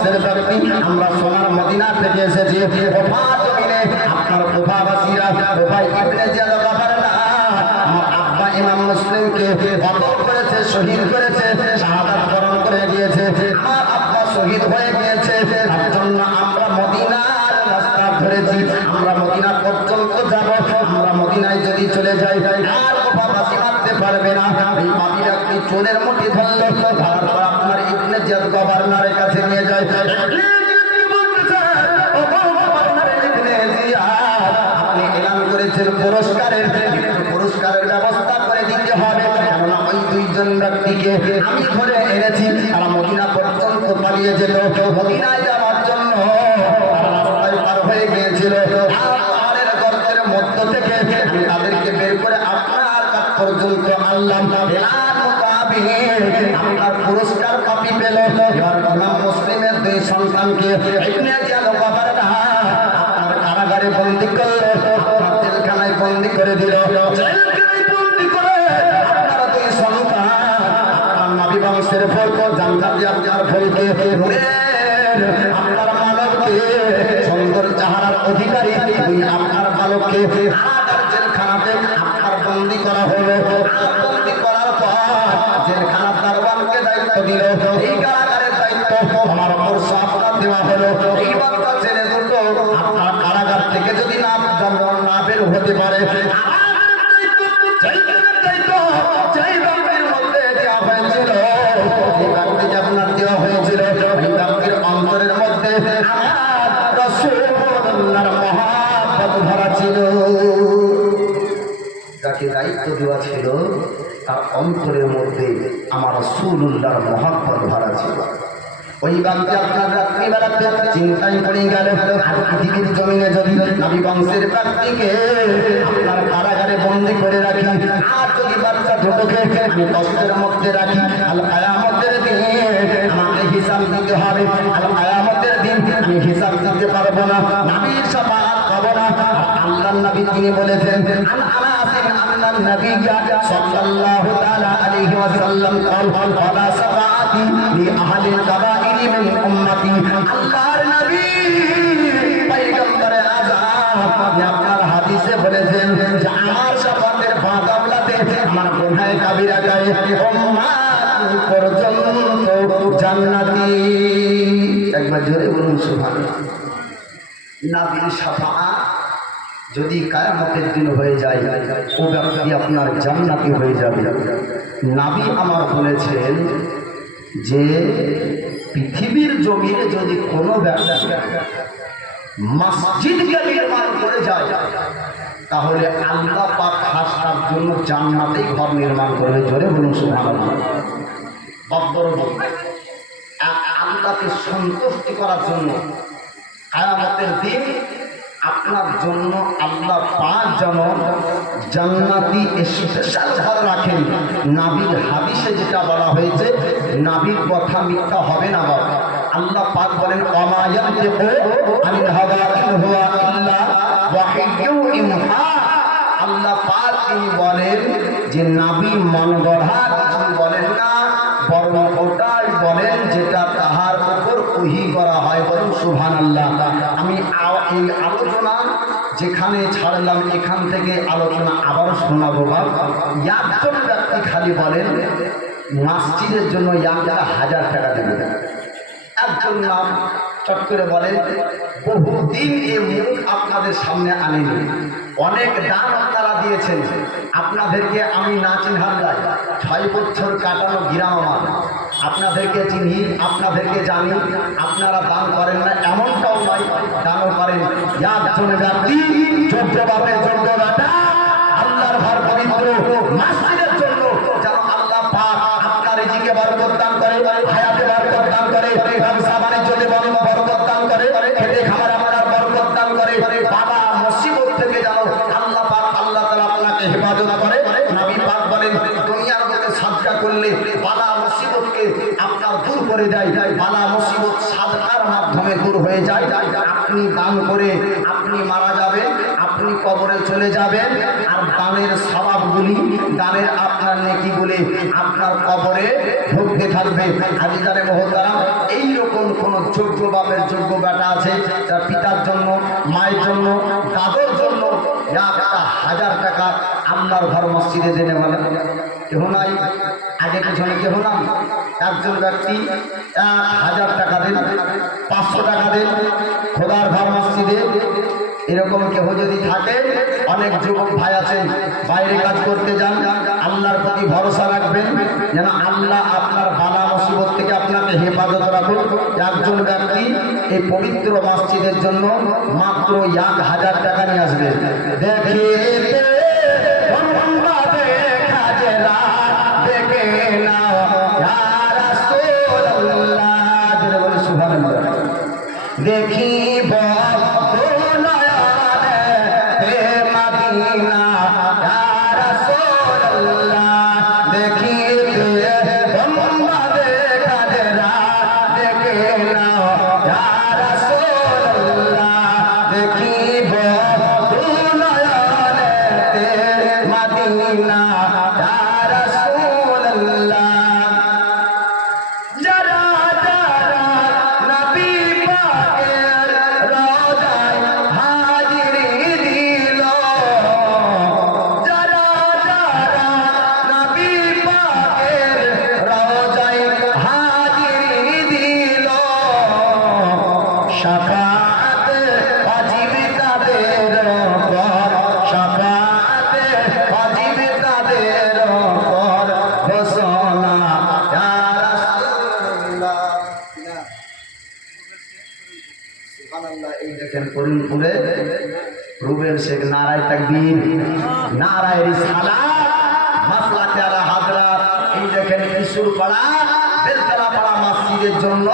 বংশের ব্যক্তি, আমরা সোনার মদিনা থেকে এসেছি। কুফা জমিনে আপনার কুফাবাসীরা কুফায় ইবনে জিয়াদ গফরনা আমার আব্বা ইমাম মুসলিমকে কতল করেছে, শহীদ করেছে, শাহাদাত বরণ করে গিয়েছে। আমার আব্বা শহীদ হয়ে গিয়েছে, তার জন্য আমরা মদিনার রাস্তা ধরেছি। আমরা মদিনা পর্যন্ত যাব। আমরা মদিনায় যদি চলে যাই আর কুফাবাসী মারতে পারবে না। এই পাপীরা কি চোরের মুঠি ধরল, ধরার পর আপনার ইবনে জিয়াদ গভর্নরের কাছে নিয়ে যায়। আপনি এলান করেছেন পুরস্কারের ব্যবস্থা করে দিতে হবে, কেননা ওই দুইজন ব্যক্তিকে আমি ধরে এনেছি। তারা মদিনা পর্যন্ত পালিয়ে যেত, মদিনায় যাওয়ার জন্য রাস্তায় পার হয়ে গিয়েছিল। পাহাড়ের গর্তের মধ্য থেকে তাদেরকে বের করে আপনার কাছ পর্যন্ত আনলাম। আপনার পুরস্কার কপি পেল। ইমাম মুসলিমের দুই সন্তানকে ইবনে জিয়াদ গফরনা আপনার কারাগারে বন্দী করল, জেলখানায় বন্দী করে দিল। জেলখানায় বন্দী করে আপনার দুই সন্তান আপনার নবী বংশের ফলক জান্নাতি আপনার ফলকে আপনার মানবকে সুন্দর চেহারার অধিকারী দুই আপনার বালককে কারাগার জেলখানাতে আপনার বন্দী করা হলো। বন্দী করার পর জেলখানার দারোয়ানকে দায়িত্ব দিল, এই কারাগারের দায়িত্ব আমার উপর আপনার দেওয়া হলো। এই বাচ্চা ছেলে দুটো আপনার কারাগার থেকে যদি না বের হতে পারে আপনার দেওয়া হয়েছিল, এই ব্যক্তির অন্তরের মধ্যে রাসূলুল্লাহর মহব্বত ভরা ছিল। যাকে দায়িত্ব দেওয়া ছিল তার অন্তরের মধ্যে আমার রাসূলুল্লাহর মহব্বত ভরা ছিল। ওই ব্যক্তি আপনার রাত্রিবেলাতে চিন্তায় পড়ে গেল, আর পৃথিবীর জমিনে যদি নবী বংশের ব্যক্তিকে আপনার কারাগারে বন্দী করে রাখি, আর যদি বাচ্চা ছোটকে আমি কষ্টের মধ্যে রাখি, আল কিয়ামতের দিন আমাকে হিসাব দিতে হবে। আল কিয়ামতের দিন আমি হিসাব দিতে পারবো না, নবীর শাফাআত পাবো না। আল্লাহর নবী তিনি বলেছেন, আন্নান নবিয়্যা সাল্লাল্লাহু তাআলা আলাইহি ওয়াসাল্লাম ক্বালা শাফাআতি লি আহলিল কাবাইরি মিন উম্মতি। আল্লাহর নবী পয়গম্বর আযম আপনার হাদিসে বলেছেন যে আমার শাফাআতের ফাঁকাবলাতে আমার গুনাহে কাবিরা গায়ে উম্মত পর্যন্ত জান্নাতি। একবার জোরে বলুন সুবহানাল্লাহ। নবীর শাফাআত যদি কিয়ামতের দিন হয়ে যায় ও ব্যক্তি আপনার জান্নাতি হয়ে যাবে। নবী আমার বলেছেন যে পৃথিবীর জমিনে যদি কোনো ব্যক্তি মসজিদকে নির্মাণ করে যায় তাহলে আল্লাহ পাক খাস তার জন্য জান্নাতে ঘর নির্মাণ করবে। জোরে বলুন সুবহানাল্লাহ। আল্লাহকে সন্তুষ্টি করার জন্য কিয়ামতের দিন আপনার জন্য আল্লাহ পাক যেন জান্নাতি স্পেশাল ঘর রাখেন। নবীর হাদিসে যেটা বলা হয়েছে, নবীর কথা মিথ্যা হবে না। বাবা আল্লাহ পাক বলেন ওমা ইয়ানতিকু আনিল হাওয়া ইন হুয়া ইল্লা ওয়াহিয়্যুন ইউহা। আল্লাহ পাক তিনি বলেন যে নবী মন গড়া কিছু বলেন না, বরং ওটাই বলেন যেটা তাহার উপর ওহী করা হয়। বলুন সুবহানাল্লাহ। আমি এই আলোচনা যেখানে ছাড়লাম এখান থেকে আলোচনা আবার শোনাবো। একজন ব্যক্তি খালি বলেন মসজিদের জন্য 1000 টাকা দেবে। একজন নাম চট করে বলেন বহুদিন এ মুখ আপনাদের সামনে আনেনি, অনেক দান আপনারা দিয়েছেন। আপনাদেরকে আমি না চিনহার যাই, 6 বছর কাটানো গ্রাম আমার, আপনাদেরকে চিনি, আপনাদেরকে জানি। আপনারা দান করেন না এমনটাও নয়, দানও করেন। একজন ব্যক্তি যোগ্য বাপের যোগ্য বেটা আল্লাহর ঘর পবিত্র মসজিদের জন্য যেন আল্লাহ পাক আপনার রিজিকে বরকত দান করে, হায়াতে বরকত দান করে, ব্যবসা বাণিজ্যে বরকত দান করে, খেতে খাবার আপনার বরকত দান করে। বাবা মুসিবত থেকে যেন আল্লাহ পাক আল্লাহ তাআলা আপনাকে হেফাজত করে। নবী পাক বলেন দুনিয়ার মধ্যে সাদকা করলে বালা মুসিবতকে আপনার দূর করে দেয়। বালা মুসিবত সাদকার মাধ্যমে দূর হয়ে যায়। আপনি দান করে আপনি মারা যাবেন, আপনি কবরে চলে যাবেন আর দানের সওয়াবগুলি, দানের আপনার নেকিগুলি আপনার কবরে ঢুকতে থাকবে। আজিজানে মহতারাম, এইরকম কোন যোগ্য বাপের যোগ্য বেটা আছে তার পিতার জন্য, মায়ের জন্য, দাদুর জন্য 1,000 টাকা আল্লাহর ঘর মসজিদে দেনে বলে কেহ নাই? আগে পিছনে কেহ নাম? একজন ব্যক্তি 1,000 টাকা দেন, 500 টাকা দেন খোদার ঘর মসজিদে। এরকম কেহ যদি থাকে, অনেক যুবক ভাই আছেন বাইরে কাজ করতে যান, আল্লাহর প্রতি ভরসা রাখবেন যেন আল্লাহ আপনার বালা মুসিবত থেকে আপনাকে হেফাজত রাখুন। একজন ব্যক্তি এই পবিত্র মসজিদের জন্য মাত্র 1,000 টাকা নিয়ে আসবেন। দেখে দেখিব করিমপুরে রুবেল শেখ নারায় তাকবীর, নারায় রিসালাত, মাসলাকে আলা হাজরাত। এই দেখেন কিশোরপাড়া বেলতলা পাড়া মসজিদের জন্য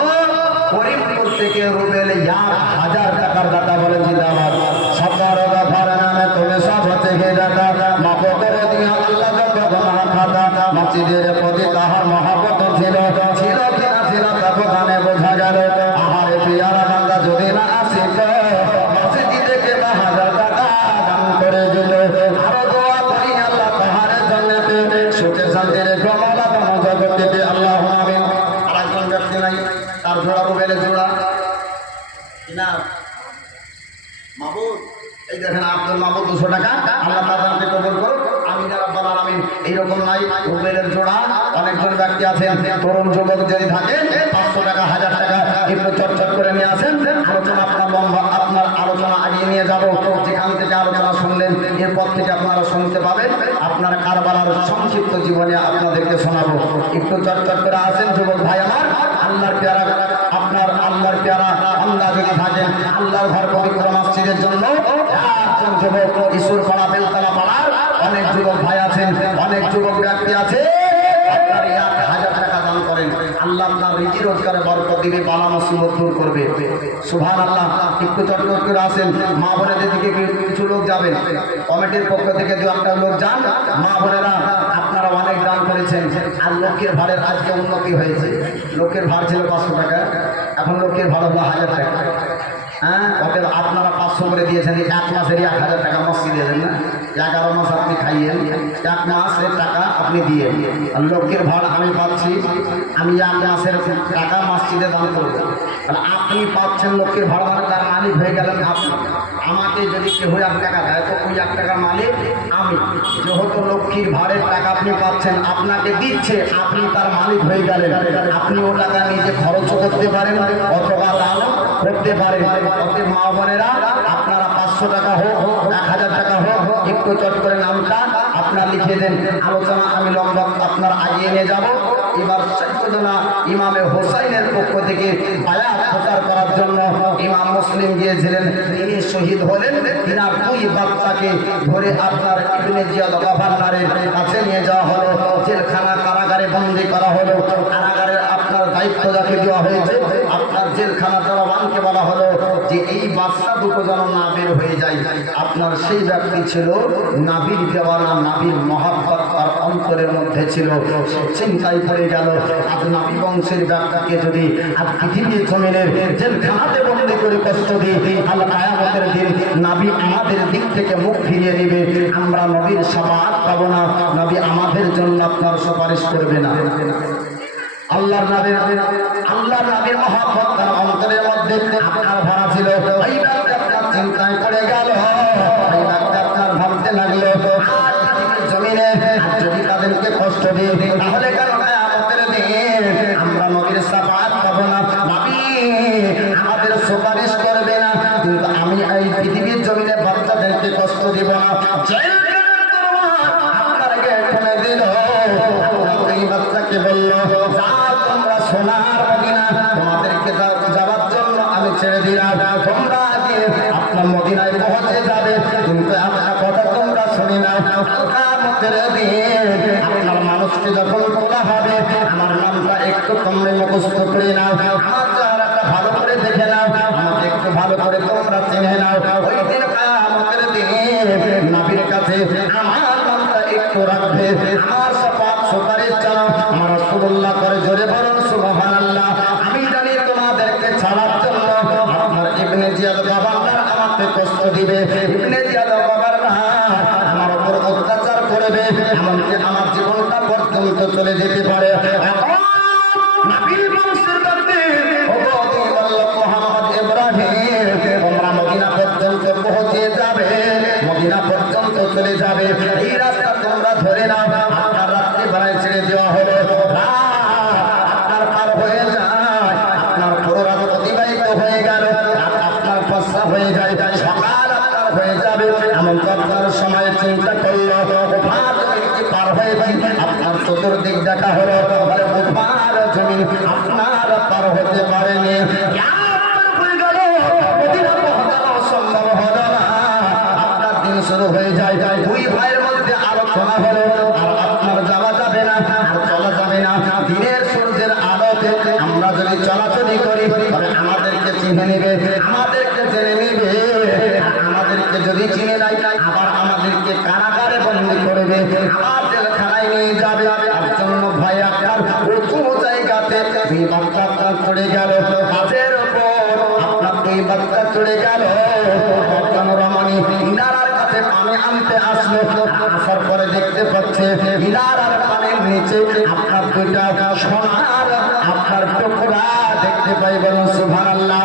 করিমপুর থেকে রুবেল 1,000 টাকার দাতা বলে জিন্দাবাদ। সবার দফার নামে তুমি সব থেকে দাতা মাফ করে দিয়া আল্লাহ যত গুনাহ খাতা। মসজিদের প্রতি তাহার মহব্বত ছিল, ছিল কিনা ছিল তা কোথানে বোঝা গেল। আমার পিয়ারা বান্দা যদি না আসে এই দেখেন আব্দুল মাহমুদ 200 টাকা আল্লাহ তাআলাকে কবুল করুন। আমিন ইয়া রাব্বাল আলামিন। এইরকম নাই রুবেলের জোড়া অনেকজন ব্যক্তি আছেন, তরুণ যুবক যদি থাকে 500 টাকা 1,000 টাকা একটু চটচট করে নিয়ে আসেন। আলোচনা আপনার আলোচনা আগিয়ে নিয়ে যাব। যেখান থেকে আলোচনা শুনলেন এরপর থেকে আপনারা শুনতে পাবেন। আপনার কারবালার সংক্ষিপ্ত জীবনে আপনাদেরকে শোনাবো। একটু চটচট করে আসেন যুবক ভাই আমার। আল্লাহর পেয়ারা, আপনার আল্লাহর পেয়ারা আল্লাহ যদি থাকেন আল্লাহর ঘর পবিত্র মসজিদের জন্য একজন যুবক কিশোরপাড়া বেলতলা পাড়ার অনেক যুবক ভাই আছেন, অনেক যুবক ব্যক্তি আছে, আপনার 1,000 টাকা দান করেন। আল্লাহ আপনার রিজি রোজগারে বরকত দিবে, বালা মুসিবত দূর করবে। সুবহানাল্লাহ। একটু চটচট করে আসেন। মা বোনেদের দিকে কিছু লোক যাবেন, কমিটির পক্ষ থেকে 2-1টা লোক যান। মা বোনেরা আপনারা অনেক দান করেছেন। আর লোকের ভাড়ের আজকে উন্নতি হয়েছে। লোকের ভাড় ছিল 500 টাকা, এখন লোকের ভাড়া হলো 1,000 টাকা। হ্যাঁ, ওকে আপনারা 500 করে দিয়েছেন। 1 মাসেরই 1,000 টাকা মসজিদে দেন না? 11 মাস আপনি খাইয়েন, 1 মাসের টাকা আপনি দিয়ে। লোকের ভাড়া আমি পাচ্ছি, আমি 1 মাসের টাকা মসজিদে দান করবো। তাহলে আপনি পাচ্ছেন লোকের ভাড়া, মানে তার মালিক হয়ে গেলেন আপনি। আমাকে যদি কেউ 1 টাকা দেয় তো ওই 1 টাকার মালিক আমি। যেহেতু লক্ষ্মীর ভাড়ের টাকা আপনি পাচ্ছেন, আপনাকে দিচ্ছে, আপনি তার মালিক হয়ে গেলেন। আপনি ও টাকা নিজে খরচও করতে পারেন অথবা দানও করতে পারেন। অতএব মা বোনেরা আপনারা 500 টাকা হোক 1,000 টাকা হোক একটু চট করে নামটা আপনার লিখে দেন। আলোচনা আমি লম্বা আপনার আগিয়ে নিয়ে যাব। এবার 14 জনা ইমামে হোসাইনের পক্ষ থেকে বায়াত প্রচার করার জন্য ইমাম মুসলিম গিয়েছিলেন। তিনি শহীদ হলেন। তিনার 2 বাচ্চাকে ধরে আপনার ইবনে জিয়াদ গভর্নরের কাছে নিয়ে যাওয়া হলো। জেলখানা কারাগারে বন্দী করা হলো। কারাগারের আপনার দায়িত্ব যাকে দেওয়া হয়েছে, আপনার জেলখানা দারোয়ানকে বলা হলো যে এই বাচ্চা দুটো যেন না বের হয়ে যায়। আপনার সেই ব্যক্তি ছিল নাবির দেওয়ানা, নাবির মহাব্বত তার অন্তরের মধ্যে ছিল। চিন্তায় পড়ে গেল, আজ নাবি বংশের ব্যক্তিকে যদি আজ পৃথিবীর জমিনের জেলখানাতে বন্দি করে কষ্ট দিই, আল কিয়ামতের দিন নাবি আমাদের দিক থেকে মুখ ফিরিয়ে নেবে, আমরা নবীর শাফাআত পাবো না, নবী আমাদের জন্য আপনার সুপারিশ করবে না। আল্লাহর নবীর মহব্বত তার অন্তরের মধ্যে আপনার ভরা ছিল। ওই ব্যক্তি আপনার চিন্তায় পড়ে গেল, ওই ব্যক্তি আপনার ভাবতে লাগলো, জমিনে যদি তাদেরকে কষ্ট দিই তাহলে কেন কিয়ামতের দিন আমরা নবীর শাফাআত পাবো না, নবী আমাদের সুপারিশ করবে না। কিন্তু আমি এই পৃথিবীর জমিনে বাচ্চাদেরকে কষ্ট দিব না। আপনার গেট খুলে দিল, এই বাচ্চাকে বলল, তোমরা সোনার মদিনা, তোমাদেরকে যাওয়ার জন্য আমি ছেড়ে দিলাম, তোমরা আগে আপনার মদিনায় পৌঁছে যাবে। কিন্তু আপনার কথা তোমরা শুনি না, আপনার মানুষকে যখন তোলা হবে আমার নামটা একটু তোমরা মুখস্থ করে নাও, আমার চেহারাটা ভালো করে দেখে নাও, আমাকে একটু ভালো করে তোমরা চিনে নাও। ওই দিন কিয়ামতের দিন নবীর কাছে আমার নামটা একটু রাখবে, আমার শাফাআত সুপারিশ চাও। আমার রাসূলুল্লাহ করে জোরে বলুন সুবহানাল্লাহ। আমি জানি তোমাদেরকে ছাড়ার জন্য আপনার ইবনে জিয়াদ গভর্নর আমাকে কষ্ট দিবে, ইবনে জিয়াদ গভর্নর আমার উপর অত্যাচার করবে, এমনকি আমার জীবনটা পর্যন্ত চলে যেতে পারে। নবী বংশের ব্যক্তি মুহাম্মদ ইব্রাহিম, তোমরা মদিনা পর্যন্ত পৌঁছে যাবে, মদিনা পর্যন্ত চলে যাবে, এই রাস্তা তোমরা ধরে নাও। আপনার রাত্রি বেলায় ছেড়ে দেওয়া হলো, আপনার পার হয়ে যায়, আপনার পুরো রাত অতিবাহিত হয়ে গেল, আপনার ফসা হয়ে যায়, সকাল আপনার হয়ে যাবে। এমন তো আপনার সময় চিন্তা করলো, পার হয়ে যায়, আপনার চতুর্দিক দেখা হলো, বুধবার জমি আপনার পার হতে পারেনি, সম্ভব হলো না। আপনার দিন শুরু হয়ে যায়, দুই ভাইয়ের মধ্যে আলোচনা হলো, আর আপনার যাওয়া যাবে না, আর চলা যাবে না। দিনের সূর্যের আলোতে আমরা যদি চলাচলি করি তবে আমাদেরকে চিনে নেবে, আমাদেরকে জেনে নেবে, আমাদেরকে যদি চিনে নেয় আবার আমাদেরকে কারাগারে বন্দী করবে, আবার জেলখানায় নিয়ে যাবে। তার জন্য ভয় আপনার উঁচু জায়গাতে দুই বাচ্চা চড়ে গেল, কাজের ওপর আপনার দুই বাচ্চা চড়ে গেল। রমণী ইনারার কাছে পানি আনতে আসলো, আসার পরে দেখতে পাচ্ছে ইনারার পানির নিচে আপনার দুইটা সোনার আপনার টুকরা দেখতে পাই। বলুন সুবহানাল্লাহ।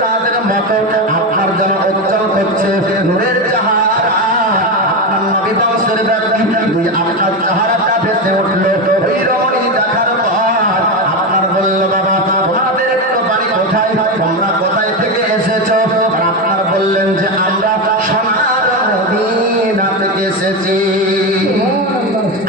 চাঁদের মতো আপনার যেন উজ্জ্বল করছে নূরের চেহারা। আপনার নবী বংশের ব্যক্তি দুই আপনার চেহারাটা ভেসে উঠলো। ওই রমণী দেখার পর আপনার বলল, বাবা তোমাদের একটু বাড়ি কোথায়, তোমরা কোথায় থেকে এসেছো? আপনার বললেন যে আমরা সোনার মদিনা থেকে এসেছি।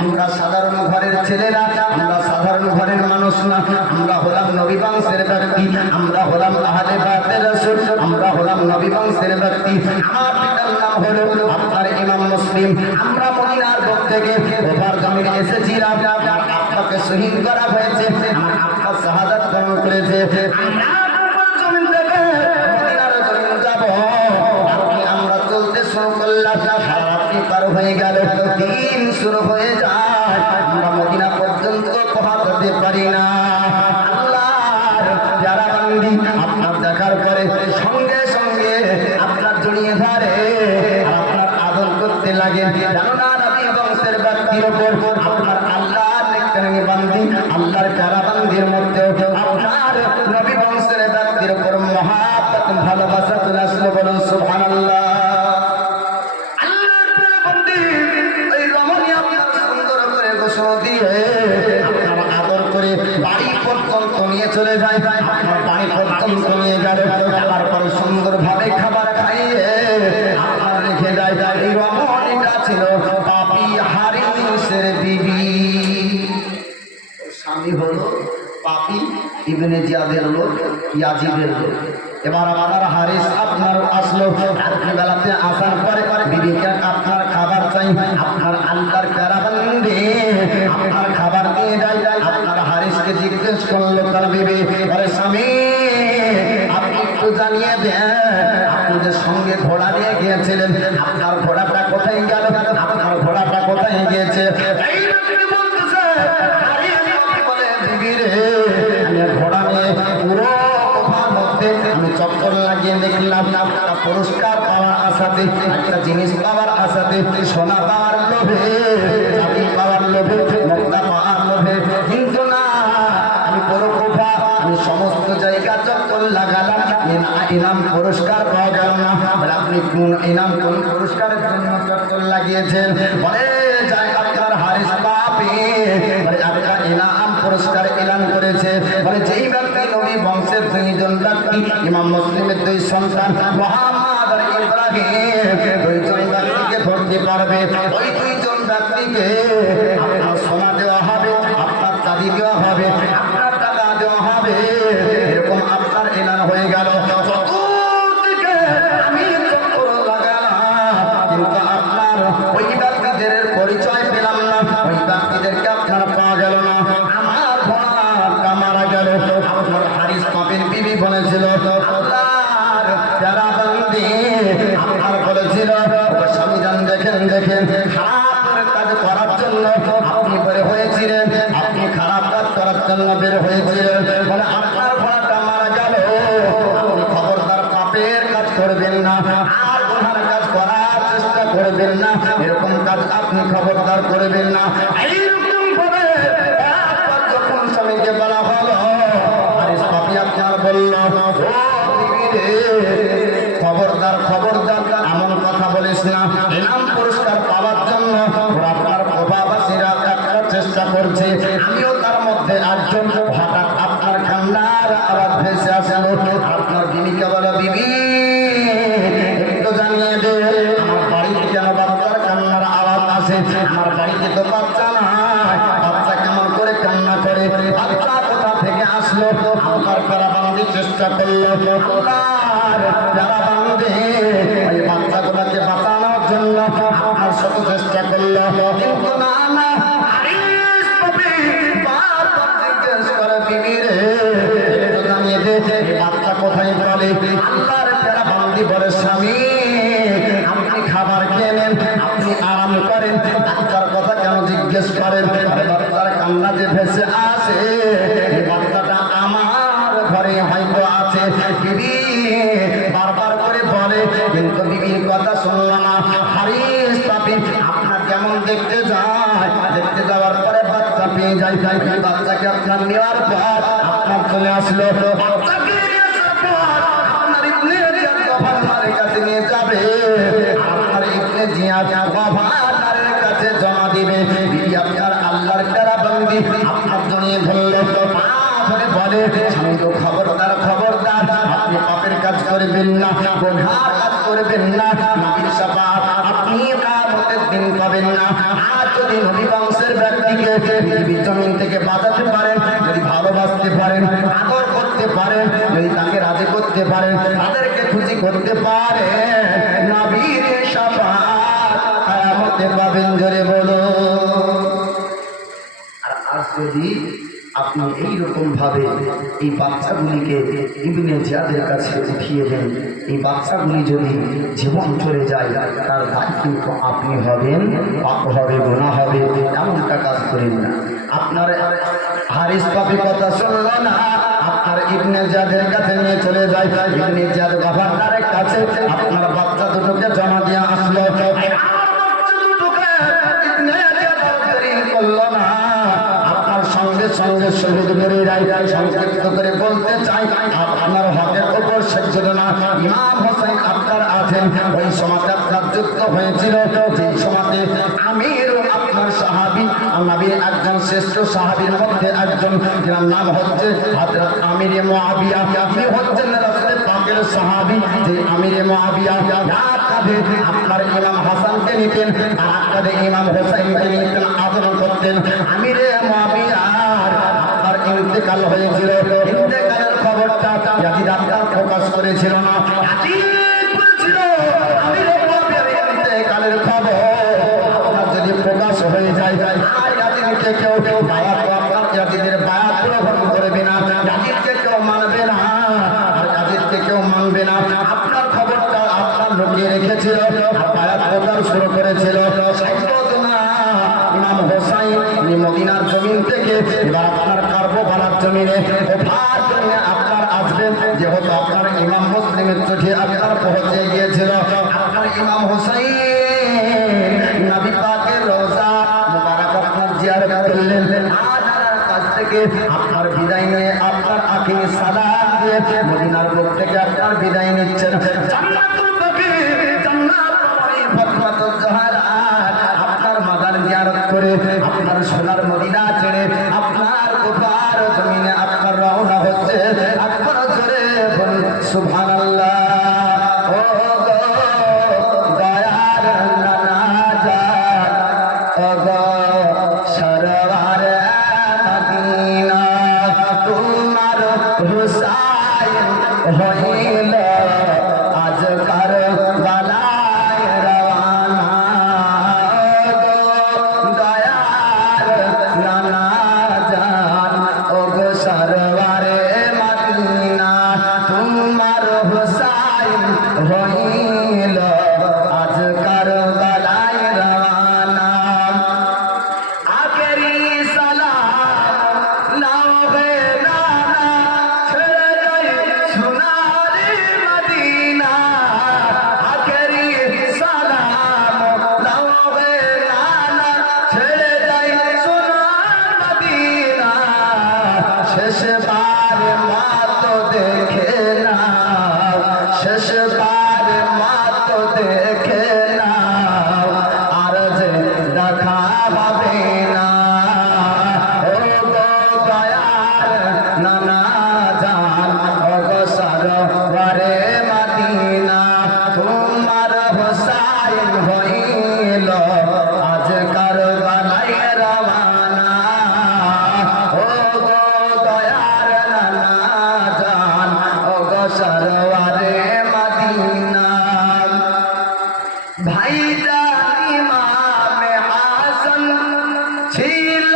আমরা সাধারণ ঘরের ছেলেরা, আমরা সাধারণ ঘরের মানুষ না, আমরা হলাম নবী বংশের ব্যক্তি, আমরা হলাম আহলে বাইতের রাসূল, আমরা হলাম নবী বংশের ব্যক্তি। আমার পিতার নাম হলো আপনার ইমাম মুসলিম। আমরা মদিনার বুক থেকে ওপার জমিনে এসেছিলাম, আর আপনাকে শহীদ করা হয়েছে, আমার আপনার শাহাদাত বরণ করেছে। আমরা জমিন থেকে মদিনার জমিন যাব, আমরা চলতে শুরু করলাম, রাত্রি পার হয়ে গেল, দিন শুরু হয়ে যায়, আমরা মদিনা পর্যন্ত পৌঁছাতে পারি না। আল্লাহর যারা বান্দি আপনার দেখার পরে সঙ্গে সঙ্গে আপনার জড়িয়ে ধরে, আপনার আদর করতে লাগে। জানা নবী বংশের ব্যক্তির উপর আপনার আল্লাহর নেককারী বান্দি, আল্লাহর যারা বান্দির মধ্যে আপনার নবী বংশের ব্যক্তির উপর মহাব্বত ভালোবাসা চলে আসলো। বলুন সুবহানাল্লাহ। আদর করে বাড়ি পর্যন্ত নিয়ে চলে যায়, আপনার বাড়ি পর্যন্ত নিয়ে গেল, তারপরে সুন্দর ভাবে খাবার খাইয়ে আপনার রেখে যায়। এই রমণীটা ছিল পাপী হারিসের বিবি, স্বামী হলো পাপী ইবনে জিয়াদের লোক, ইয়াজিদের লোক। এবার আপনার হারিস আপনার আসলো, রাত্রিবেলাতে আসার পরে বিবিকে আপনার খাবার চাই, আপনার আল্লাহর কারাবন্দী আপনার খাবার দিয়ে যায়। আপনার হারিস হারিসকে জিজ্ঞেস করলো তার বিবি, বলে স্বামী আপনি একটু জানিয়ে দেন, আপনি যে সঙ্গে ঘোড়া নিয়ে গিয়েছিলেন আপনার ঘোড়াটা কোথায় গেল, আপনার ঘোড়াটা কোথায় গিয়েছে? এই ব্যক্তি বলতেছে, হারিস বলে বিবি রে, আমি ঘোড়া নিয়ে পুরো আমি চক্কর লাগিয়ে দেখলাম আপনারা পুরস্কার পাওয়ার আশাতে, একটা জিনিস পাওয়ার আশাতে, সোনা পাওয়ার লোভে, চাকরি পাওয়ার লোভে, মুক্তা পাওয়ার লোভে, কিন্তু না, আমি পুরো কোফা আমি সমস্ত জায়গা চক্কর লাগালাম, ইনাম পুরস্কার পাওয়া গেল না। আপনি কোন ইনাম কোন পুরস্কারের জন্য চক্কর লাগিয়েছেন? বলে যাই আপনার হারিস পাপে আপনার ইনাম পুরস্কার এলান করেছে। বলে যেই ব্যক্তি নবী বংশের দুইজন ব্যক্তি, ইমাম মুসলিমের দুই সন্তান মুহাম্মদ আর ইব্রাহিম, দুইজন ব্যক্তিকে ধরতে পারবে, ওই দুইজন ব্যক্তিকে আপনার সোনা দেওয়া হবে, আপনার চাঁদি দেওয়া হবে, আপনার টাকা দেওয়া হবে, এরকম আপনার এলান হয়ে গেল। চতুর্দিকে আমি চক্কর লাগালাম, কিন্তু আপনার ওই ব্যক্তিদের পরিচয় পেলাম না, ওই ব্যক্তিদেরকে আপনার পাওয়া গেল না, আমার ঘোড়াটা মারা গেল। আপনার হারিস পাপের বিবি বলেছিল, আল্লাহর প্যারা বান্দি আপনার বলেছিল, স্বামী জান দেখেন দেখেন খারাপ কাজ করার জন্য আপনি বের হয়েছিলেন, আপনি খারাপ কাজ করার জন্য বের হয়েছিলেন, বলে আপনার ঘোড়াটা মারা গেল, আপনি খবরদার পাপের কাজ করবেন না, আর গুনার কাজ করার চেষ্টা করবেন না, এরকম কাজ আপনি খবরদার করবেন না। এইরকম ভাবে যখন স্বামীকে বলা হলো, হারিস পাপি আপনার বলল, খবরদার খবরদার এমন কথা বলিস না, ইনাম পুরস্কার পাওয়ার জন্য আপনার প্রভাবাসীরা একটা চেষ্টা করছে, আমিও তার মধ্যে একজন। হঠাৎ আপনার কান্নার আওয়াজ ভেসে আসলো, আপনার বিবিকে বলো, বিবি একটু জানিয়ে দে আমার বাড়িতে কেন বাচ্চার কান্নার আওয়াজ আসে, আমার বাড়িতে তো বাচ্চা নাই, বাচ্চা কেমন করে কান্না করে, বাচ্চা কোথা থেকে আসলো? আমার প্যারা বানানোর চেষ্টা করলো, যারা বান্ধে ওই বাচ্চাগুলোকে বাঁচানোর জন্য আপনার শত চেষ্টা করলো, কিন্তু না না, হারিস পাপি বারবার জিজ্ঞেস করে, বিবি রে একটু জানিয়ে দে বাচ্চা কোথায়? বলে আল্লাহর প্যারা বান্দি বলে, স্বামী আপনি খাবার খেয়ে নেন, আপনি আরাম করেন, বাচ্চার কথা কেন জিজ্ঞেস করেন? বাচ্চার কান্না যে ভেসে আসে, বাচ্চাটা আমার ঘরে হয়তো আছে। বিবি বারবার করে বলে, কিন্তু বিবির কথা শুনল না। হারিস পাপি আপনার কেমন দেখতে যায়, দেখতে যাওয়ার পরে বাচ্চা পেয়ে যায়, বাচ্চাকে আপনার নেওয়ার পর আপনার চলে আসলো, বাচ্চাকে আপনার ইবনে জিয়াদ গভর্নরের কাছে নিয়ে যাবে, আপনার ইবনে জিয়াদ গভর্নরের কাছে জমা দিবে। বিবি আপনার আল্লাহর প্যারা বান্দি আপনার জড়িয়ে ধরল, ধরে বলে, আমি তো খবরদার খবরদার আপনি পাপের কাজ করবেন না, গুনার কাজ করবেন না, নবীর শাফাআত আপনি কিয়ামতের দিন পাবেন না। আর যদি নবী বংশের ব্যক্তিকে পৃথিবীর জমিন থেকে বাঁচাতে পারেন, যদি ভালোবাসতে পারেন, আদর করতে পারেন, যদি তাকে রাজি করতে পারেন, তাদেরকে খুশি করতে পারেন, নবীর শাফাআত কিয়ামতে পাবেন। জোরে বলো। আর আজ যদি আপনি এইরকম ভাবে এই বাচ্চাগুলিকে ইবনে জিয়াদের কাছে উঠিয়ে দেন, এই বাচ্চাগুলি যদি জীবন চলে যায়, তার দায় কিন্তু আপনি হবেন, পাপ হবে, গুনাহ হবে, এমনটা কাজ করেন না। আপনার হারিস পাপি কথা শুনল না, আপনার ইবনে জিয়াদের কাছে নিয়ে চলে যায়, ইবনে জিয়াদ গভর্নরের কাছে আপনার বাচ্চা দুটোকে জমা দিয়ে আসলো, ইবনে জিয়াদ দেরি করল না, সঙ্গে সঙ্গে শহীদ নূরাইন সংক্ষিপ্ত করে বলতে চাই, আপনার হকের উপর সেজদা ইমাম হোসেন আপনার আছেন। ওই সময় আপনার যুদ্ধ হয়েছিল, যে সময় আমির আপনার সাহাবী, নবীর একজন শ্রেষ্ঠ সাহাবীর মধ্যে একজন, যার নাম হচ্ছে হযরত আমির মুআবিয়া। তিনি হচ্ছেন রাসূলের পাকের সাহাবী, যে আমির মুআবিয়া যার কাঁধে আপনার ইমাম হাসানকে নিতেন, আর কাঁধে ইমাম হোসেনকে নিতেন, আদর করতেন। আমির মুআবিয়া আপনার ইন্তেকাল হয়েছিল, ইন্তেকালের খবরটা ইয়াজিদ আপনার প্রকাশ করেছিল না, ইয়াজিদ বলেছিল আমির মুআবিয়ার ইন্তেকালের খবর আপনার যদি প্রকাশ হয়ে যায়, আর ইয়াজিদকে কেউ বায়াত, আপনার ইয়াজিদের বায়াত আয়াত পড়া শুরু করেছিল। সাইয়্যিদুনা ইমাম হোসাইন উনি মদিনার জমিন থেকে এবার আপনার কারবালার জমিনে ওঠার জন্য আপনার আসবেন, যেহেতু আপনার ইমাম মুসলিমের চিঠি আপনার পৌঁছে গিয়েছিল। আপনার ইমাম হোসাইন নবী পাকের রওজা মুবারক আপনার জিয়ারত করলেন। আজানের কাছ থেকে আপনার বিদায় নিয়ে আপনার আখির সালাত দিয়ে মদিনার বুক থেকে আপনার বিদায় নিচ্ছেন। জান্নাতুল বাকি জান্নাতুল ফাতমাতুজ জাহরা আপনার মাদার জিয়ারত করে আপনার সোনার মদিনা ছেড়ে আপনার কুফার জমিনে আপনার রওনা হচ্ছে। আপনার জোরে বলুন সুবহানাল্লাহ। ও গো দয়ার নানা জান, ও গো সরওয়ার মদিনা, তোমার হুসাইন হইল আজ কারবালায় রওনা। ও গো দয়ার নানা জান, ও গো সরওয়ার মদিনা, তোমার হুসাইন হইল আজ কারবালায় রওনা। আখেরি সালাম নাও হে নানা, ছেড়ে যাই সোনারি মদিনা। আখেরি সালাম নাও হে নানা, ছেড়ে যাই সোনার মদিনা। শেষবার মা তো দেখে না, শেষবার মা তো দেখে না, আর যে দেখা হবে না। ও গো দয়ার নানা জান, ও গো সরওয়ারে মদিনা, তোমার হুসাইন হইল আজ কারবালায় রওনা। ও গো দয়ার নানা জান, ও গো সরওয়ারে মদিনা। ভাইজান ইমামে হাসান ছিল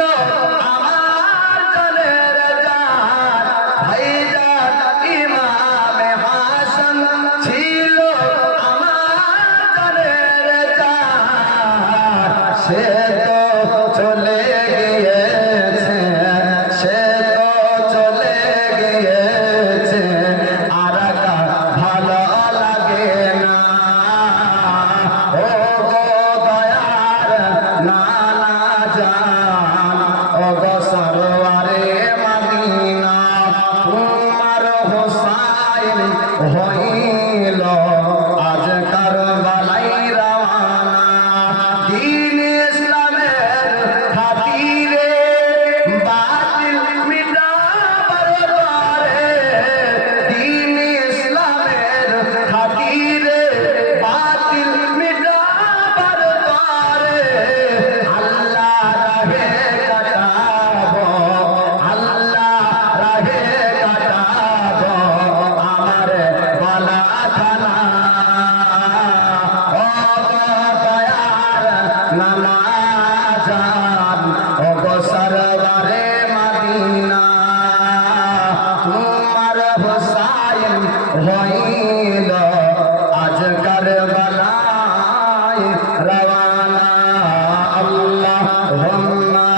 আমার জানের জান। ভাইজান ইমামে হাসান ছিল আমার জানের জান। সে তো চলে গিয়েছে, সে তো চলে গিয়েছে, আর ভালো লাগে না। ও গো দয়ার নানা জান, ও গো সরওয়ারে মদিনা, তোমার হুসাইন হইল আজ কারবালায় রওনা। দ্বীন ইসলামের খাতিরে বাতিল মিটাবার তরে, দ্বীন ইসলামের খাতিরে বাতিল মিটাবার তরে, আল্লাহ রাহে কাটাবো, আল্লাহ রাহে কাটাবো আমার বালা খানা। ও গো দয়ার নানা জান, ও গো সরওয়ারে মদিনা, তোমার হুসাইন হইল আজ কারবালায় রওনা। আল্লাহুম্মা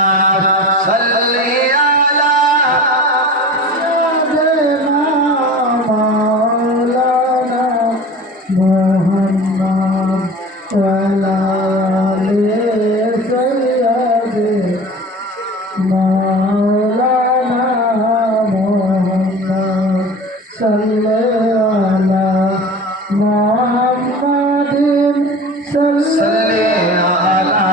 সাল্লি আলা সাল্লি আলা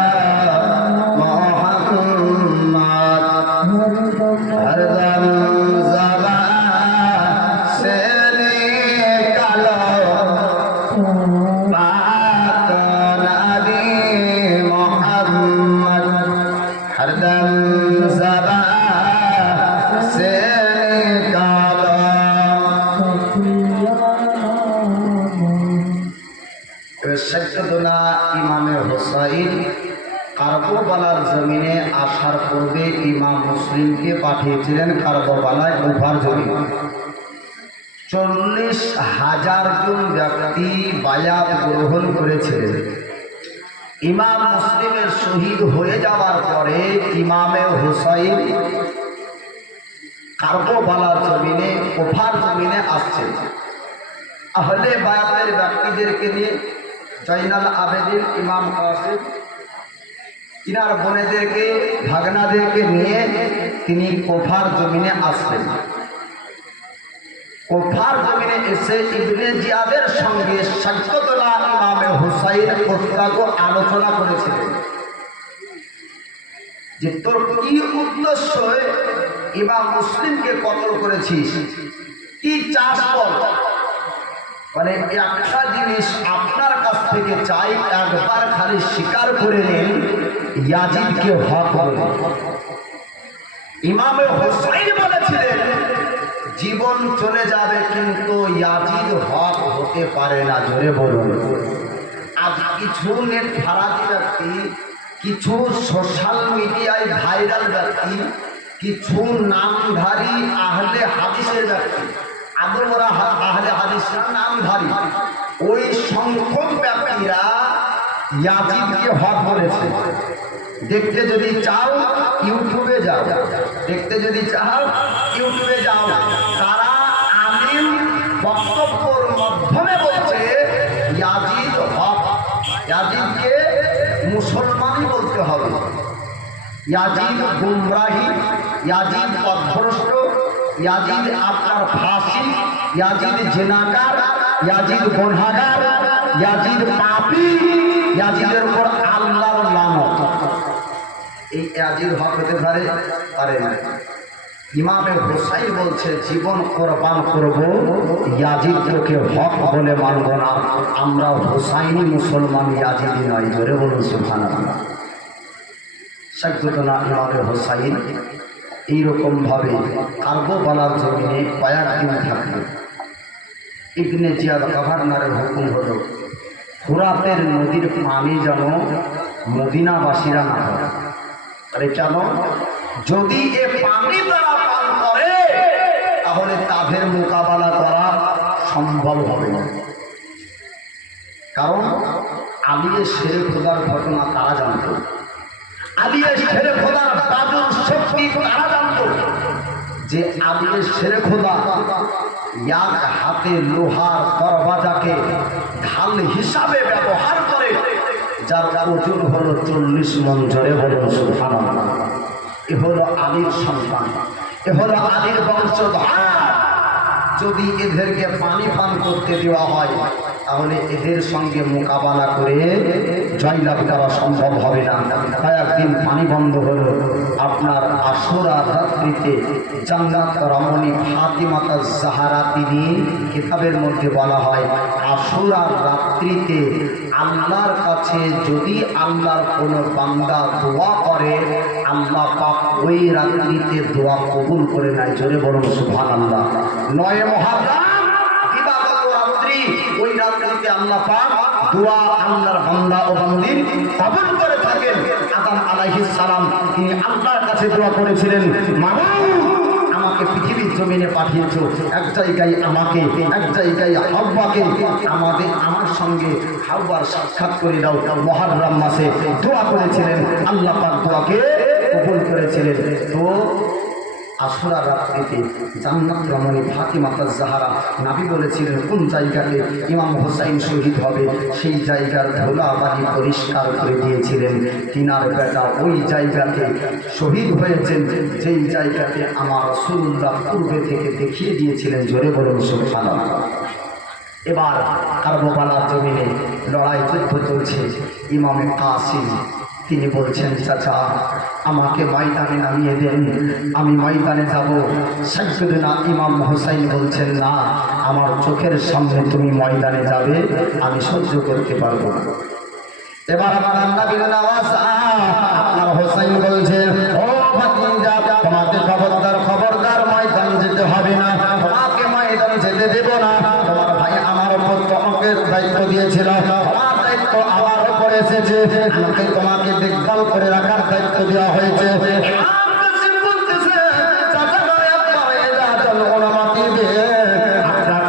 মুহাম্মদ। হরদম জবান সে নিকালো পাক নবী মুহাম্মদ। হরদম জবান সে নিকালো। সাইয়্যিদুনা ইমামে হোসাইন কারবালার জমিনে আসার পূর্বে ইমাম মুসলিমকে পাঠিয়েছিলেন কারবালায় কুফার জমিনে। 40,000 জন ব্যক্তি বায়াত গ্রহণ করেছিলেন। ইমাম মুসলিমের শহীদ হয়ে যাওয়ার পরে ইমামে হুসাইন কারবালার জমিনে, কুফার জমিনে আসছেন। আহলে বায়াতের ব্যক্তিদেরকে নিয়ে জয়নাল আবেদিন ইমাম কাসিম ইনার বোনেদেরকে, ভাগনাদেরকে নিয়ে তিনি কুফার জমিনে আসলেন। কুফার জমিনে এসে ইবনে জিয়াদের সঙ্গে সাজ্জাদুল্লাহ ইমামে হুসাইন প্রস্তাব আলোচনা করেছিলেন যে তোর কি উদ্দেশ্য ইমাম মুসলিমকে কতল করেছিস, কি চাস বল। মানে একটা জিনিস আপনার কাছ থেকে চাই, একবার খালি স্বীকার করে নেন ইয়াজিদকে হক বলে। ইমামে হুসাইন বলেছিলেন জীবন চলে যাবে কিন্তু ইয়াজিদ হক হতে পারে না। জোরে বলুন। আজ কিছু নেট ফারাজি ব্যক্তি, কিছু সোশ্যাল মিডিয়ায় ভাইরাল ব্যক্তি, কিছু নামধারী আহলে হাদিসের ব্যক্তি, আদৌ ওরা আহলে হাদিস না, নামধারী, ওই সংখ্যক ব্যক্তিরা ইয়াজিদকে হক বলেছে। দেখতে যদি চাও ইউটিউবে যাও, দেখতে যদি চাও ইউটিউবে যাও, তারা আলিম বক্তব্যের মাধ্যমে বলছে ইয়াজিদ হক, ইয়াজিদকে মুসলমানই বলতে হবে, ইয়াজিদ গুমরাহি, ইয়াজিদ পথভ্রষ্ট, ইয়াজিদ আপনার ফাঁসি, ইয়াজিদ জেনাকার, ইয়াজিদ গুনহাগার, ইয়াজিদ পাপী, ইয়াজিদের উপর আল্লাহর লানত। এই ইয়াজিদ হক হতে পারে না। ইমামে হুসাইন বলছে জীবন কোরবান করব, ইয়াজিদকে হক বলে মানব না। আমরা হুসাইনি মুসলমান, ইয়াজিদি নয়। জোরে বলুন সুবহানাল্লাহ। সাজ্জাদুল্লাহ ইমামে হুসাইন এইরকম ভাবে কারবালার জমিনে কয়েকদিন থাকলো। ইবনে জিয়াদ গভর্নরের হুকুম হলো ফুরাতের নদীর পানি যেন মদিনাবাসীরা না হয়। আরে কেন? যদি এ পানি তারা পান করে তাহলে তাদের মোকাবেলা করা সম্ভব হবে না। কারণ আলিয়ে শেরে খোদার ঘটনা তারা জানত, আলিয়ে শেরে খোদার দাদুর শক্তি তারা জানত যে আলিয়ে শেরে খোদা এক হাতে লোহার দরওয়াজাকে ঢাল হিসাবে ব্যবহার করে, যার ওজন হলো 40 মণ। জোরে বলুন সুবহানাল্লাহ। এ হলো আলীর সন্তান, এ হলো আলীর বংশধর। যদি এদেরকে পানি পান করতে দেওয়া হয় তাহলে এদের সঙ্গে মোকাবেলা করে জয়লাভ করা সম্ভব হবে না। কয়েকদিন পানি বন্ধ হলো। আপনার আশুরার রাত্রিতে জান্নাত রমণী ফাতিমা জাহরা, তিনি কিতাবের মধ্যে বলা হয় আশুরার রাত্রিতে আল্লাহর কাছে যদি আল্লাহর কোনো বান্দা দোয়া করে, আল্লাহ পাক ওই রাত্রিতে দোয়া কবুল করে নেয়। জোরে বলুন সুবহানাল্লাহ। 9 মুহররম ইবাদত রাত্রি, ওই রাত্রিতে আল্লাহ পাক দোয়া আল্লাহর বান্দা ও বান্দি কবুল করে থাকেন। আদম আলাইহিস সালাম তিনি আল্লাহর কাছে দোয়া করেছিলেন, মাবুদ আমাকে পৃথিবীর জমিনে পাঠিয়েছো, এক জায়গায় আমাকে, এক জায়গায় হাওয়াকে, আমার সঙ্গে হাওয়ার সাক্ষাৎ করে দাও। মুহররম মাসে দোয়া করেছিলেন, আল্লাহ পাক দোয়াকে কবুল করেছিলেন। তো আশুরা রাত্রিতে জান্নাত রমণী ফাতিমা জাহরা, নবী বলেছিলেন কোন জায়গাতে ইমাম হুসাইন শহীদ হবে সেই জায়গার ধুলাবালি পরিষ্কার করে দিয়েছিলেন। তিনার বেটা ওই জায়গাতে শহীদ হয়েছেন, যেই জায়গাতে আমার রাসূলুল্লাহ পূর্বে থেকে দেখিয়ে দিয়েছিলেন। জোরে বলুন সুবহানাল্লাহ। এবার কারবালার জমিনে লড়াই যুদ্ধ চলছে। ইমামে কাসিম তিনি বলছেন, চাচা আমাকে ময়দানে নামিয়ে দেন, আমি ময়দানে যাব। সাইয়্যিদুনা ইমাম হুসাইন বলছেন, না, আমার চোখের সামনে তুমি ময়দানে যাবে, আমি সহ্য করতে পারবো না। এবার আমার নবীর আওয়াজ, আপনার হুসাইন বলছেন, ও ভাতিজা, তোমাকে খবরদার ময়দানে যেতে হবে না, তোমাকে ময়দানে যেতে দেব না। তোমার ভাই আমার উপর তোমাকে দায়িত্ব দিয়েছিল, আমার দায়িত্ব আমার উপর এসেছে, আমাকে তোমাকে দেখভাল করে রাখার দায়িত্ব দেওয়া হয়েছে। আপনার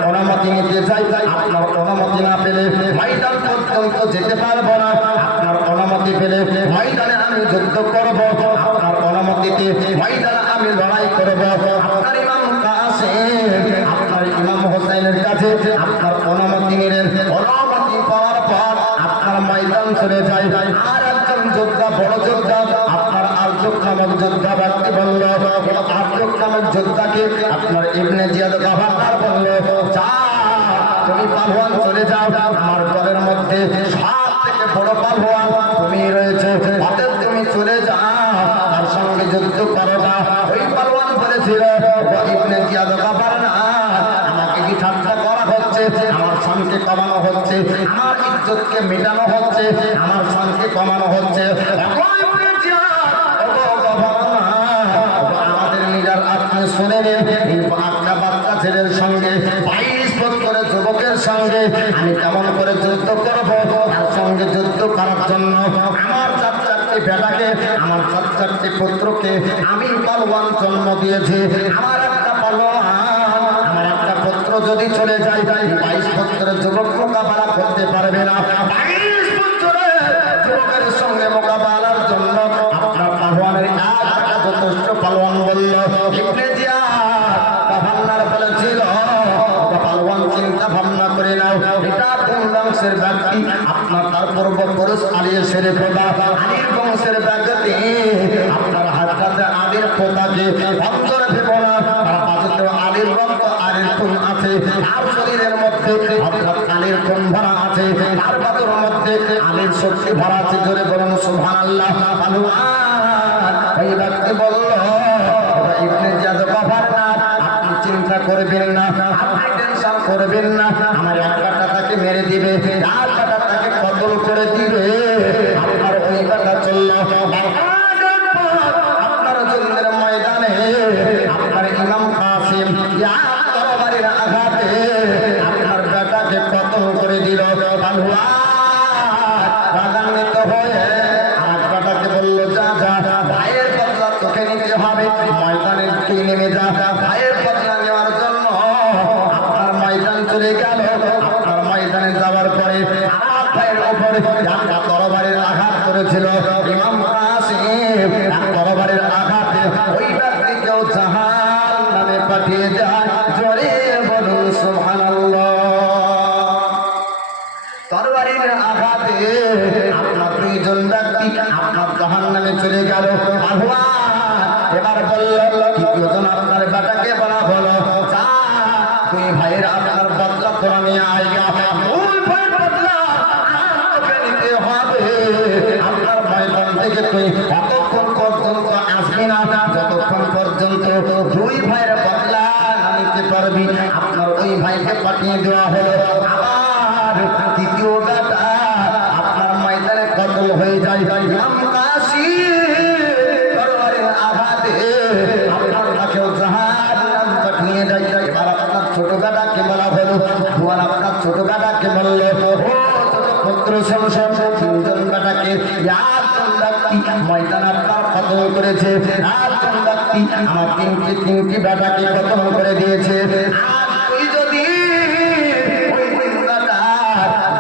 নামক যোদ্ধা ব্যক্তি বলল, আব্দুল নামক যোদ্ধাকে আপনার ইবনে জিয়াদ গভর্নর বলল, যা তুমি পালোয়ান চলে যাও, আমার দলের মধ্যে সব থেকে বড় পালোয়ান তুমি রয়েছে, অতএব তুমি চলে যাও, তার সঙ্গে যুদ্ধ করো না। ওই পালোয়ান বলেছিল, ইবনে জিয়াদ গভর্নর, আমাকে কি ঠাট্টা করা হচ্ছে? আমার শানকে কমানো হচ্ছে, আমার ইজ্জতকে মেটানো হচ্ছে, আমার শানকে কমানো হচ্ছে। আমাদের লিডার আপনি শুনে নিন, একটা বাচ্চা ছেলের সঙ্গে 22 বছরের যুবকের সঙ্গে আমি কেমন করে যুদ্ধ করবো? তার সঙ্গে যুদ্ধ করার জন্য আমার 4 বেটাকে, আমার 4 পুত্রকে আমি পালোয়ান জন্ম দিয়েছি। আমার একটা পালোয়ান, আমার একটা পুত্র যদি চলে যায়, 22 বছরের যুবক মোকাবেলা করতে পারবে না। 22 বছরের যুবকের সঙ্গে মোকাবেলার জন্য আপনার পালোয়ানের এক বেটা যথেষ্ট। পালোয়ান বলল, ইবনে জিয়াদ গভর্নর বলেছিল, পালোয়ান চিন্তা ভাবনা করে নাও, এটা কোন বংশের ব্যক্তি? আপনার তার পূর্বপুরুষ আলীর শেরে খোদা, আলীর বংশের ব্যক্তি। আপনার হাজরাতে আলীর খোদাকে অন্তর ভেব না, তার পাশে আলীর রক্ত, আলীর খুন আছে, তার শরীরের মধ্যে অর্থাৎ আলীর খুন ভরা আছে, তার বাতুর মধ্যে আলীর শক্তি ভরা আছে। জোরে বলুন সুবহানাল্লাহ। পালোয়ান ওই ব্যক্তি বলল, ইবনে জিয়াদ গভর্নর, আপনি চিন্তা করবেন না, আপনি টেনশন করবেন না, আমার এক কাটা তাকে মেরে দিবে, আর কাটা তাকে কতল করে দিবে। আপনার ওই কথা চলল, আপনার যুদ্ধের ময়দানে আপনার ইমাম কাসিম তরবারির আঘাতে আপনার বেটাকে কতল করে দিল। রাগান্বিত হয়ে আর বেটাকে বলল, যা যা, ভাইয়ের বদলা তোকে নিতে হবে, ময়দানে তুই নেমে যা। ভাইয়ের বদলা নেওয়ার জন্য আপনার ময়দান চলে গেল। আপনার ময়দানে যাওয়ার পরে আর ভাইয়ের উপরে একটা তরবারির আঘাত করেছিল ইমাম কাসিম, তরবারির আঘাতে ওই ব্যক্তিকেও জাহান্নামে পাঠিয়ে দেয়। জোরে বলুন সুবহানাল্লাহ। তরবারির আঘাতে আপনার 2জন ব্যক্তি আপনার জাহান্নামে চলে গেল। এবার বলল, দ্বিতীয়জন আপনার বেটাকে বলা হলো, যা 2 ভাইয়ের আপনার বদলা তোরা নিয়ে আয়গা। মূল ভাইয়ের বদলা তোকে নিতে হবে। আপনার ময়দান থেকে তুই কতক্ষণ পর্যন্ত আসবি না, যতক্ষণ পর্যন্ত 2 ভাইয়ের বদলা না নিতে পারবি। আপনার ওই ভাইকে পাঠিয়ে দেওয়া হলো। আবার দ্বিতীয় বেটা আপনার ময়দানে কতল হয়ে যায়। ইমাম কাসিম তরবারির আঘাতে আপনার তাকেও জাহান্নাম পাঠিয়ে দেয়। এবার আপনার ছোট বেটাকে বলা হলো, ভগবান আপনার ছোট বেটাকে বলল, ও ছোট পুত্র সংসদ, 3জন বেটাকে 1জন ব্যক্তি ময়দান আপনার কতল করেছে, 1জন ব্যক্তি আমার 3টি বেটাকে কতল করে দিয়েছে। আর তুই যদি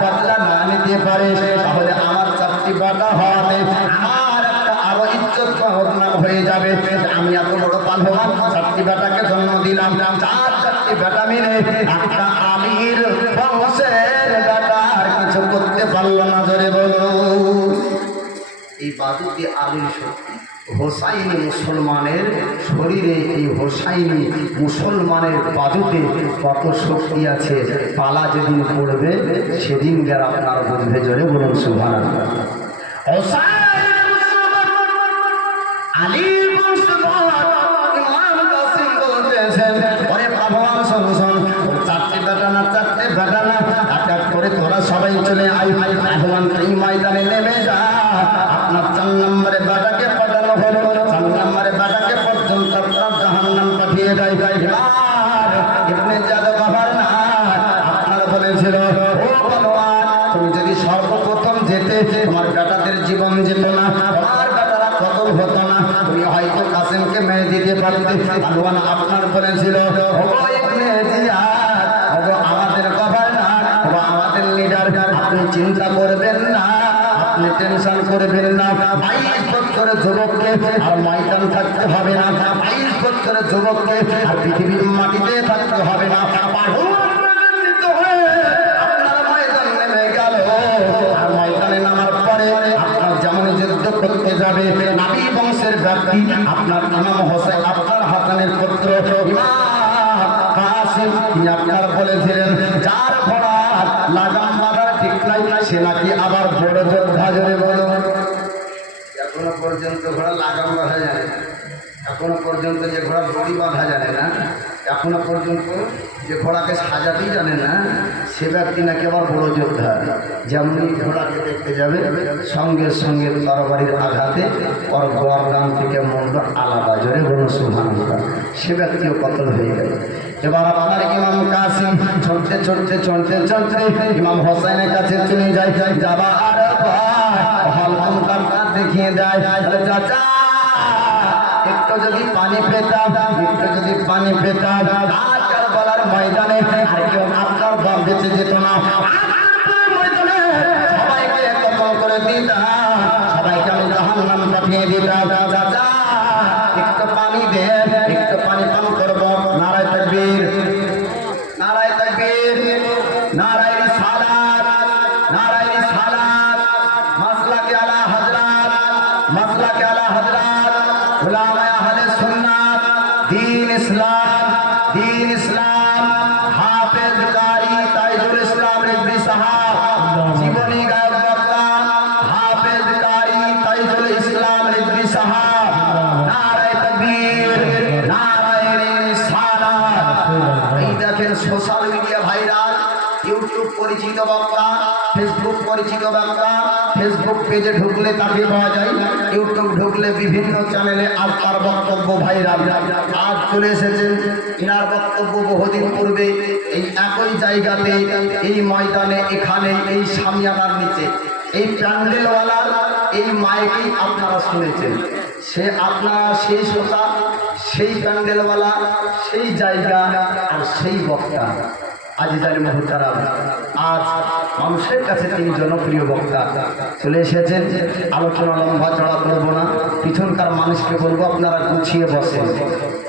বদলা না নিতে পারে, তাহলে আমার 4টি বেটা হওয়াতে আমার একটা আরো ইজ্জত বদনাম হয়ে যাবে। আমি এত বড় পালোয়ান, 4টি বেটাকে জন্ম দিলাম, 4টি বেটা মিলে একটা আমির বংশের বেটা আর কিছু করতে পারলো না। ধরে বলো, এই বাদুতে আলীর শক্তি, হোসাইনি মুসলমানের শরীরে, এই হোসাইনি মুসলমানের বাদুতে কত শক্তি আছে। পালা যেদিন পড়বে সেদিন গেল আপনার বুঝবে। জোরে বলুন সুবহানাল্লাহ। আলীর বংশধর ইমাম কাসিম বলতেছেন, ওরে পালোয়ান শোন শোন, 4টি বেটা না, 4টে বেটা না, এক করে তোরা সবাই চলে আয়। পালোয়ান এই ময়দানে নেমে যা। আপনার 4 নম্বরে বেটাকে পাঠানো হলো, 4 নম্বরে বেটাকে পর্যন্ত আপনার জাহান্নাম পাঠিয়ে দেয়। আর ইবনে জিয়াদ গভর্নর আপনার বলেছিল, ও পালোয়ান, তুমি যদি সর্বপ্রথম যেতে তোমার বেটাদের জীবন যেত না, তোমার বেটারা কতল হতো না, তুমি হয়তো কাসিমকে মেরে দিতে পারতে। পালোয়ান আপনার বলেছিল, ও ইবনে জিয়াদ, ও আমাদের গভর্নর, ও আমাদের লিডার, আপনি চিন্তা করবেন না, আপনি টেনশন করবেন না। 22 বছরের যুবককে আর ময়দান থাকতে হবে না, 22 বছরের যুবককে আর পৃথিবীর মাটিতে থাকতে হবে না। আপনার ময়দান নেমে গেল। আর ময়দানে নামার পরে আপনার যেমন যুদ্ধ করতে যাবে, নবী বংশের ব্যক্তি আপনার ইমাম হোসেন, আপনার হাসানের পুত্র ইমাম কাসিম, তিনি আপনার বলেছিলেন যার ঘোড়ার লাগাম বাঁধার ঠিক নাই সে নাকি আবার বড় যোদ্ধা। জোরে বলো। এখনো পর্যন্ত ঘোড়া লাগাম বাঁধা জানে না, এখনো পর্যন্ত যে ঘোড়া দড়ি বাঁধা জানে না, এখনো পর্যন্ত যে ঘোড়াকে সাজাতেই জানে না, সে ব্যক্তি নাকি আবার বড় যোদ্ধা। যেমনি ঘোড়াকে দেখতে যাবে সঙ্গে সঙ্গে তরবারির আঘাতে ওর গরদান থেকে মুন্ড আলাদা। জোরে বলুন সুবহানাল্লাহ। সে ব্যক্তিও কতল হয়ে গেল। এবার আপনার ইমাম কাসিম চলতে চলতে চলতে চলতে ইমাম হোসেনের কাছে চলে যায়। যাবা আর হলকম দেখিয়ে দেয়, চাচা একটু যদি পানি পেতাম, একটু যদি পানি পেতাম আর কারবালার ময়দানে আর কেউ আপনার দল বেঁচে যেত না। ময়দানে সবাইকে কতল করে দিতাম, সবাইকে আমি জাহান্নাম পাঠিয়ে দিতাম। চাচা একটু পানি দেন, একটু পানি পান করবো। নারায়ে তাকবীর, নারায়ে তাকবীর, নারায়ে রিসালাত, নারায়ে রিসালাত, মাসলাকে আলা হযরত, মাসলাকে আলা হযরত উলামায়ে আহলে সুন্নাত, দ্বীন ইসলাম, দ্বীন ইসলাম, হাফেজ কারি তাইজুল ইসলাম রিজভী সাহাব, জীবনী গায়ক বক্তা হাফেজ কারি তাইজুল ইসলাম রিজভী সাহাব। নারায়ে তাকবীর, নারায়ে রিসালাত। এই দেখেন সোশ্যাল মিডিয়া ভাইরাল, ইউটিউব পরিচিত বক্তা, ফেসবুক পরিচিত বক্তা। ফেসবুক পেজে ঢুকলে তাকে পাওয়া যায়, ইউটিউব ঢুকলে বিভিন্ন চ্যানেলে আজ তার বক্তব্য ভাইরাল। আজ চলে এসেছেন ইনার বক্তব্য বহুদিন পূর্বে এই একই জায়গাতে, এই ময়দানে, এখানে এই সামিয়ানার নিচে এই প্যান্ডেলওয়ালার এই মাইকেই আপনারা শুনেছেন। সে আপনারা সেই শ্রোতা, সেই প্যান্ডেলওয়ালা, সেই জায়গা আর সেই বক্তা। আজ জানি মুহতারাম, আজ মানুষের কাছে তিনি জনপ্রিয় বক্তা চলে এসেছেন। আলোচনা লম্বা চড়া করবো না, পিছনকার মানুষকে বলবো আপনারা গুছিয়ে বসেন।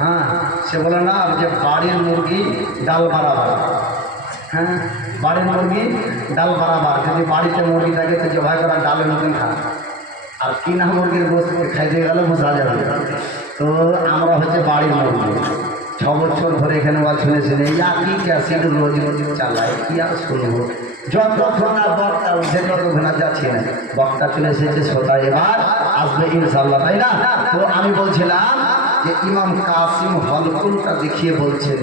হ্যাঁ, সে বলে না যে বাড়ির মুরগি ডাল বাড়াবার। হ্যাঁ, বাড়ির মুরগি ডাল বাড়াবার। যদি বাড়িতে মুরগি থাকে তো জবাই করা ডালের মতন খায়, আর কিনা মুরগির গোস্ত খাইতে গেলে বোঝা যাবে। তো আমরা হচ্ছে বাড়ির মুরগি। 6 বছর ধরে এখানে ওয়াজ শুনেছেন, এই একই ক্যাসেট রোজ রোজ চালায়, কি আর শুনবো। যতক্ষণ আর বক্তা উঠে ততক্ষণ আর যাচ্ছি না। বক্তা চলে এসেছে, শ্রোতা এবার আসবে ইনশাআল্লাহ, তাই না? তো আমি বলছিলাম যে ইমাম কাসিম হলকুলটা দেখিয়ে বলছেন,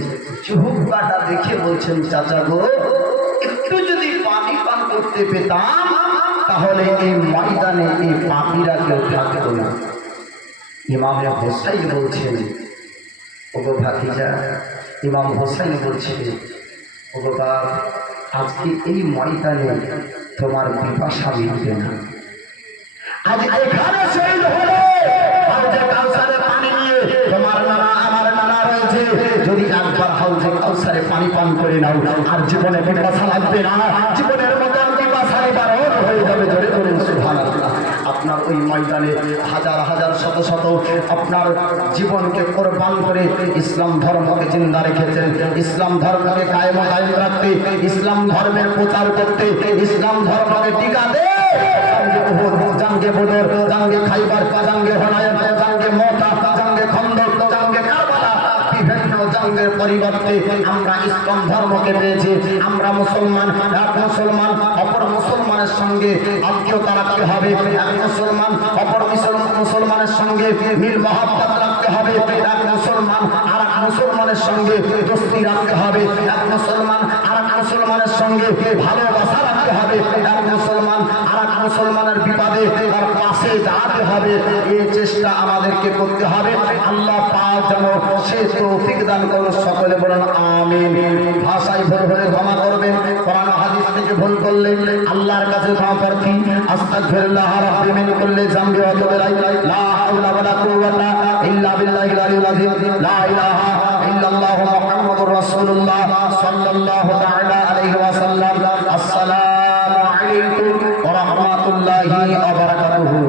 চুহুকাটা দেখিয়ে বলছেন, চাচা গো একটু যদি পানি পান করতে পেতাম তাহলে এই ময়দানে এই পাপীরা কেউ থাকতো না। ইমাম হোসাইন বলছেন, ওগো ভাতিজা, ইমাম হোসাইন বলছে, ওগো বাপ, আজকে এই ময়দানে তোমার পিপাসা মিটবে না। আজ এখানে শহীদ হলে হাউজে কাউসারে পানি নিয়ে তোমার নানা আমার নানা রয়েছে, যদি একবার হাউজে কাউসারে পানি পান করে নাও আর জীবনে পিপাসা লাগবে না, জীবনের মতো পিপাসা এবার হয়ে যাবে। জোরে বলুন সুবহানাল্লাহ। আপনার ওই ময়দানে হাজার হাজার শত শত আপনার জীবনকে কোরবান করে ইসলাম ধর্মকে জিন্দা রেখেছেন, ইসলাম ধর্মকে কায়েম রাখতে, ইসলাম ধর্মের প্রচার করতে, ইসলাম ধর্মকে টিকাতে জাঙ্গে বদর, জাঙ্গে খাইবার, জাঙ্গে হুনাইন, জাঙ্গে মুতা, জাঙ্গে খন্দক, জাঙ্গে কারবালা, বিভিন্ন জাঙ্গের পরিবর্তে আমরা ইসলাম ধর্মকে পেয়েছি। আমরা মুসলমান, এক মুসলমান অপর মুসলমানের সঙ্গে আত্মীয়তা রাখতে হবে, এক মুসলমান অপর মুসলমানের সঙ্গে মিল মহব্বত রাখতে হবে, এক মুসলমান আর এক মুসলমানের সঙ্গে দোস্তি রাখতে হবে, এক মুসলমান আর এক মুসলমানের সঙ্গে ভালোবাসা রাখতে হবে, এক মুসলমান আর এক মুসলমানের বিপদে তার পাশে দাঁড়াতে হবে। এই চেষ্টা আমাদেরকে করতে হবে। আল্লাহ পাক যেন সে তৌফিক দান করুন। সকলে বলেন আমিন। ভাষায় ভুল হলে ক্ষমা করবেন, কোরআন হাদিস থেকে ভুল করলে আল্লাহর কাছে ক্ষমা প্রার্থী। আস্তাগফিরুল্লাহ রাব্বি মিন কুল্লি যামবি ওয়া আতুবু ইলাইহি। লা হাওলা ওয়া লা কুওয়াতা ইল্লা বিল্লাহিল আলিয়্যিল আযীম। লা ইলাহা ইল্লাল্লাহু মুহাম্মাদুর রাসূলুল্লাহ সাল্লাল্লাহু তাআলা আলাইহি ওয়া সাল্লাম। আসসালামু আলাইকুম ওয়া রাহমাতুল্লাহি ওয়া বারাকাতুহু।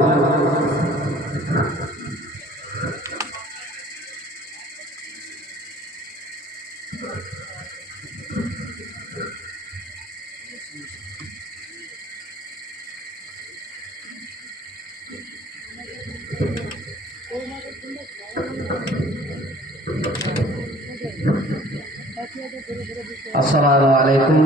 আসসালামু আলাইকুম।